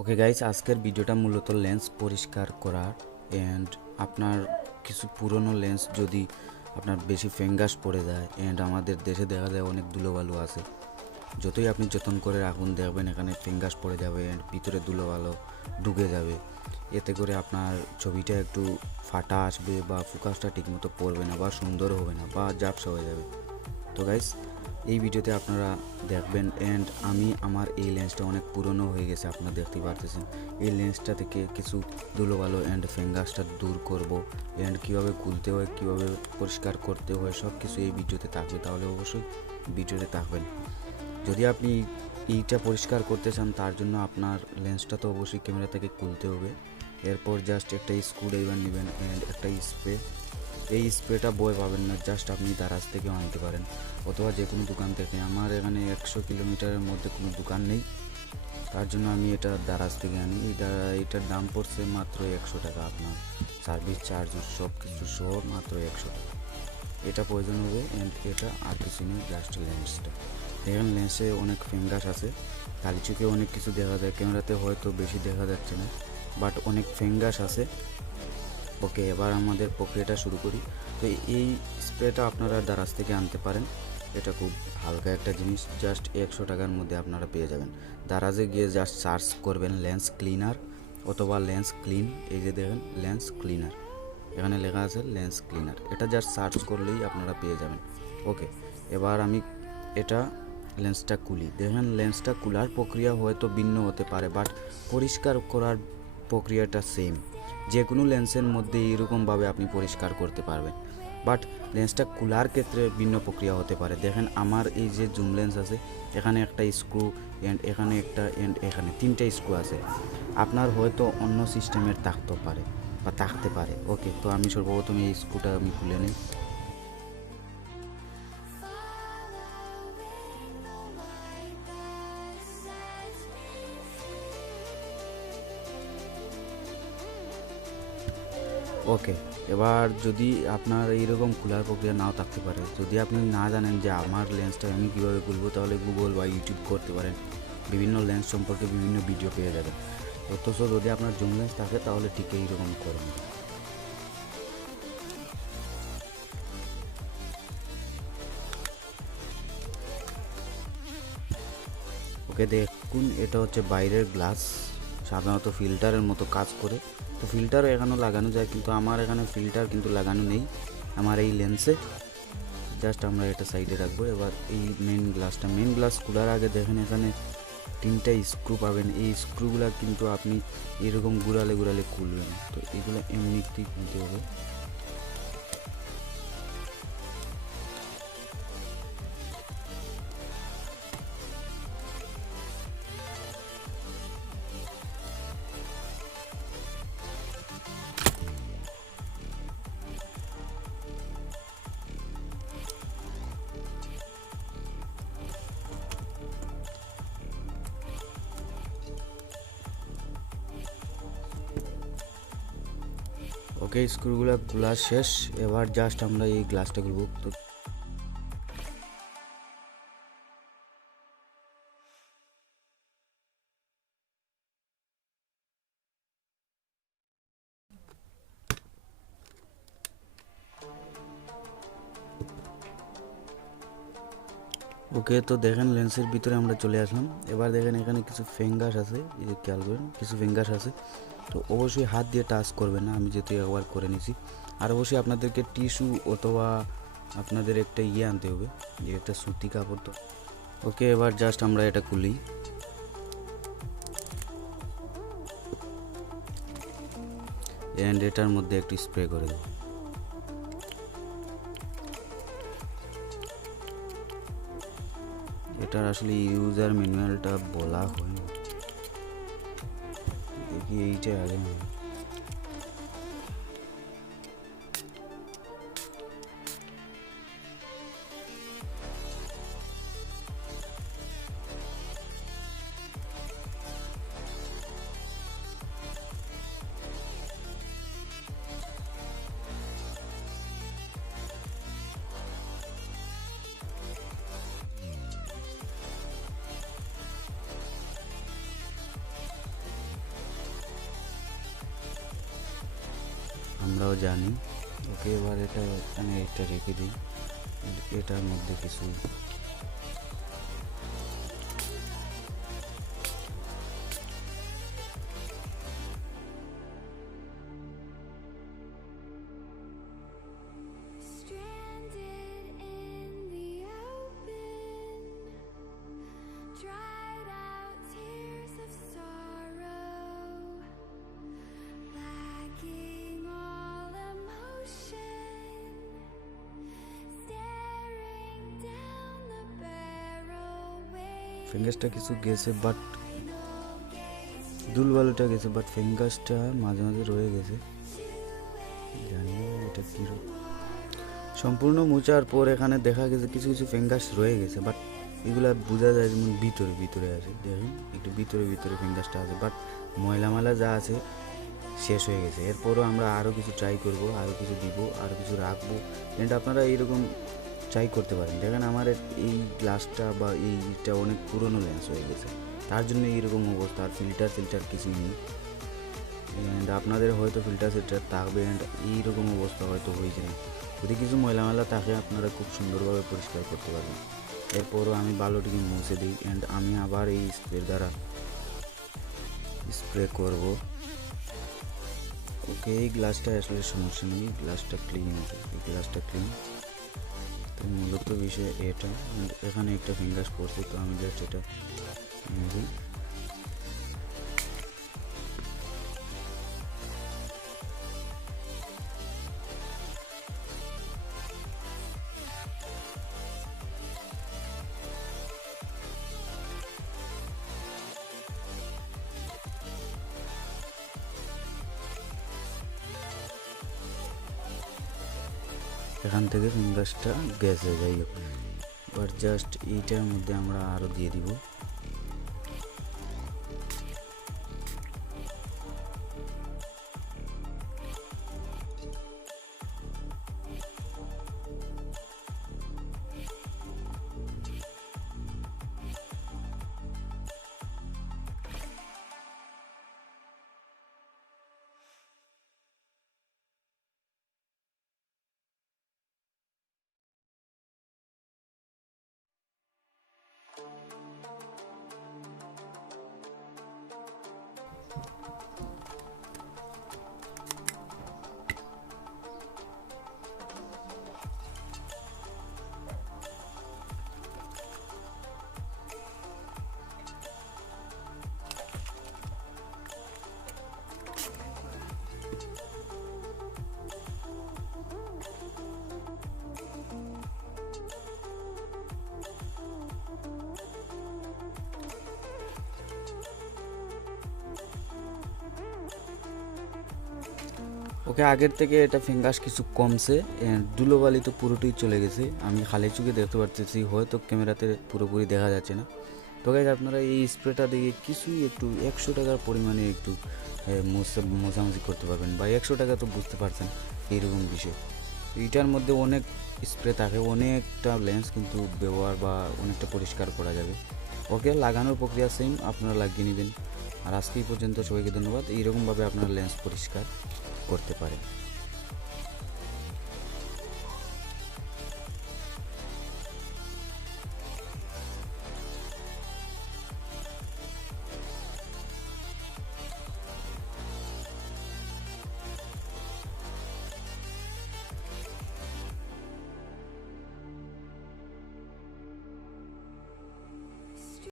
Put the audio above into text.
Okay guys, আজকের ভিডিওটা মূলত লেন্স পরিষ্কার করার অ্যান্ড আপনার কিছু পুরনো লেন্স যদি আপনার বেশি ফ্যাঙ্গাস পড়ে যায় অ্যান্ড আমাদের দেশে দেখা যায় অনেক ধুলোবালু আছে। যতই আপনি যত্ন করে রাখুন দেখবেন এখানে ফ্যাঙ্গাস পড়ে যাবে অ্যান্ড ভিতরে ধুলোবালু ঢুকে যাবে। এতে করে আপনার ছবিটা একটু ফাটা আসবে বা ফোকাসটা ঠিকমতো পড়বে না বা সুন্দর হবে না বা ঝাপসা হয়ে যাবে। তো গাইস, এই ভিডিওতে আপনারা দেখবেন অ্যান্ড আমি আমার এই লেন্সটা অনেক পুরনো হয়ে গেছে, আপনারা দেখতেই পারতেছেন। এই লেন্সটা থেকে কিছু ধুলোবালো অ্যান্ড ফ্যাঙ্গাসটা দূর করব অ্যান্ড কীভাবে খুলতে হয়, কীভাবে পরিষ্কার করতে হয়, সব কিছু এই ভিডিওতে থাকবে। তাহলে অবশ্যই ভিডিওতে থাকবেন। যদি আপনি এইটা পরিষ্কার করতে চান তার জন্য আপনার লেন্সটা তো অবশ্যই ক্যামেরা থেকে খুলতে হবে। এরপর জাস্ট একটা স্ক্রুড্রাইভার নেবেন অ্যান্ড একটা স্প্রে। এই স্প্রেটা বই পাবেন না, জাস্ট আপনি দারাজ থেকেও আনতে পারেন অথবা যে কোনো দোকান থেকে। আমার এখানে 100 কিলোমিটারের মধ্যে কোনো দোকান নেই, তার জন্য আমি এটা দারাজ থেকে আনি। এটার দাম পড়ছে মাত্র 100 টাকা, আপনার সার্ভিস চার্জ সব কিছু সহ মাত্র 100 টাকা। এটা প্রয়োজন হবে অ্যান্ড এটা আর কিছু নেই, জাস্ট লেন্সটা। দেখেন লেন্সে অনেক ফিঙ্গাস আছে, খালি চোখে অনেক কিছু দেখা যায়, ক্যামেরাতে হয়তো বেশি দেখা যাচ্ছে না, বাট অনেক ফিঙ্গাস আছে। ওকে, এবার আমাদের প্রক্রিয়াটা শুরু করি। তো এই স্প্রেটা আপনারা দারাজ থেকে আনতে পারেন, এটা খুব হালকা একটা জিনিস, জাস্ট 100 টাকার মধ্যে আপনারা পেয়ে যাবেন। দারাজে গিয়ে জাস্ট সার্চ করবেন লেন্স ক্লিনার অথবা লেন্স ক্লিন। এই যে দেখেন লেন্স ক্লিনার, এখানে লেখা আছে লেন্স ক্লিনার, এটা জাস্ট সার্চ করলেই আপনারা পেয়ে যাবেন। ওকে, এবার আমি এটা লেন্সটা খুলি। দেখেন লেন্সটা খোলার প্রক্রিয়া হয়তো ভিন্ন হতে পারে, বাট পরিষ্কার করার প্রক্রিয়াটা সেম। যে কোনো লেন্সের মধ্যে এরকমভাবে আপনি পরিষ্কার করতে পারবেন, বাট লেন্সটা খোলার ক্ষেত্রে ভিন্ন প্রক্রিয়া হতে পারে। দেখেন আমার এই যে জুম লেন্স আছে, এখানে একটা স্ক্রু অ্যান্ড এখানে একটা অ্যান্ড এখানে 3টে স্ক্রু আছে। আপনার হয়তো অন্য সিস্টেমের থাকতে পারে বা থাকতে পারে। ওকে, তো আমি সর্বপ্রথম এই স্ক্রুটা আমি খুলে নিই। ওকে, এবার যদি আপনার এইরকম খোলার প্রক্রিয়া নাও থাকতে পারে, যদি আপনি না জানেন যে আমার লেন্সটা আমি কীভাবে খুলবো, তাহলে গুগল বা ইউটিউব করতে পারেন, বিভিন্ন লেন্স সম্পর্কে বিভিন্ন ভিডিও পেয়ে যাবেন। অথচ যদি আপনার জুম লেন্স থাকে তাহলে ঠিক এইরকম করুন। ওকে, দেখুন এটা হচ্ছে বাইরের গ্লাস, সাধারণত ফিল্টারের মতো কাজ করে। তো ফিল্টারও এখানেও লাগানো যায়, কিন্তু আমার এখানে ফিল্টার কিন্তু লাগানো নেই আমার এই লেন্সে। জাস্ট আমরা এটা সাইডে রাখবো। এবার এই মেন গ্লাস খোলার আগে দেখেন এখানে 3টা স্ক্রু পাবেন। এই স্ক্রুগুলো কিন্তু আপনি এরকম ঘুরালে ঘুরালে খুলবেন, তো এগুলো এমনিতেই খুলতে হবে। ওকে, স্ক্রুগুলো খোলা শেষ। এবার জাস্ট আমরা এই গ্লাসটা খুলব। তো ওকে, তো দেখেন লেন্সের ভিতরে আমরা চলে আসলাম। এবার দেখেন এখানে কিছু ফিঙ্গাস আছে, এই যে খেয়াল করেন কিছু ফিঙ্গাস আছে। তো অবশ্যই হাত দিয়ে টাচ করবেন না, আমি যেহেতু একবার করে নিছি। আর অবশ্যই আপনাদেরকে টিস্যু অথবা আপনাদের একটা আনতে হবে, যে একটা সুতি কাপড়। তো ওকে, এবার জাস্ট আমরা এটা খুলি অ্যান্ড এটার মধ্যে একটু স্প্রে করে দেবো। এটার আসলে ইউজার ম্যানুয়ালটা বলা হয়নি, দেখি এইটা আগে। আমরাও জানি। ওকে, এবার এটা এখানে এটা রেখে দিই। এটার মধ্যে কিছু ফিঙ্গাসটা কিছু গেছে, বাট দুলবালুটা গেছে, বাট ফিঙ্গাসটা মাঝে মাঝে রয়ে গেছে। জানি না এটা কীরকম। সম্পূর্ণ মোছার পর এখানে দেখা গেছে কিছু কিছু ফিঙ্গাস রয়ে গেছে, বাট এগুলা বোঝা যায় যেমন ভিতরে ভিতরে আছে। দেখুন একটু ভিতরে ভিতরে ফিঙ্গাসটা আছে, বাট ময়লা ময়লা যা আছে শেষ হয়ে গেছে। এরপরও আমরা আরও কিছু ট্রাই করব, আরও কিছু দিব, আরও কিছু রাখবো। কিন্তু আপনারা এইরকম ট্রাই করতে পারেন। দেখেন আমার এই গ্লাসটা বা এইটা অনেক পুরনো লেন্স হয়ে গেছে, তার জন্য এইরকম অবস্থা। আর ফিল্টার কিছুই নেই। অ্যান্ড আপনাদের হয়তো ফিল্টার থাকবে, অ্যান্ড এইরকম অবস্থা হয়তো হয়ে যায়। যদি কিছু ময়লা ময়লা থাকে আপনারা খুব সুন্দরভাবে পরিষ্কার করতে পারবেন। এরপরও আমি বালুটিকে মুছে দিই, অ্যান্ড আমি আবার এই স্প্রে দ্বারা স্প্রে করব। ওকে, এই গ্লাসটা আসলে সমস্যা নেই, গ্লাসটা ক্লিন আছে, এই গ্লাসটা ক্লিন। তো মূলত বিষয় এটা, এখানে একটা ফিঙ্গাস পড়ছে, তো আমি জাস্ট এটা নিয়ে এখান থেকে ফিঙ্গাসটা গেছে, যাই হোক। বাট জাস্ট এইটার মধ্যে আমরা আরও দিয়ে দিব। ওকে, আগের থেকে এটা ফিঙ্গাস কিছু কমছে, ধুলোবালি তো পুরোটাই চলে গেছে। আমি খালি চোখে দেখতে পারতেছি, হয়তো ক্যামেরাতে পুরোপুরি দেখা যাচ্ছে না। তো গাইজ আপনারা এই স্প্রেটা দিয়ে কিছুই একটু 100 টাকার পরিমাণে একটু মোছামুছি করতে পারবেন, বা 100 টাকা তো বুঝতে পারছেন এইরকম বিষয়। এইটার মধ্যে অনেক স্প্রে থাকে, অনেকটা লেন্স কিন্তু ব্যবহার বা অনেকটা পরিষ্কার করা যাবে। ওকে, লাগানোর প্রক্রিয়া সেম, আপনারা লাগিয়ে নেবেন। আর আজকে এই পর্যন্ত সবাইকে ধন্যবাদ। এইরকমভাবে আপনারা লেন্স পরিষ্কার করতে পারেন।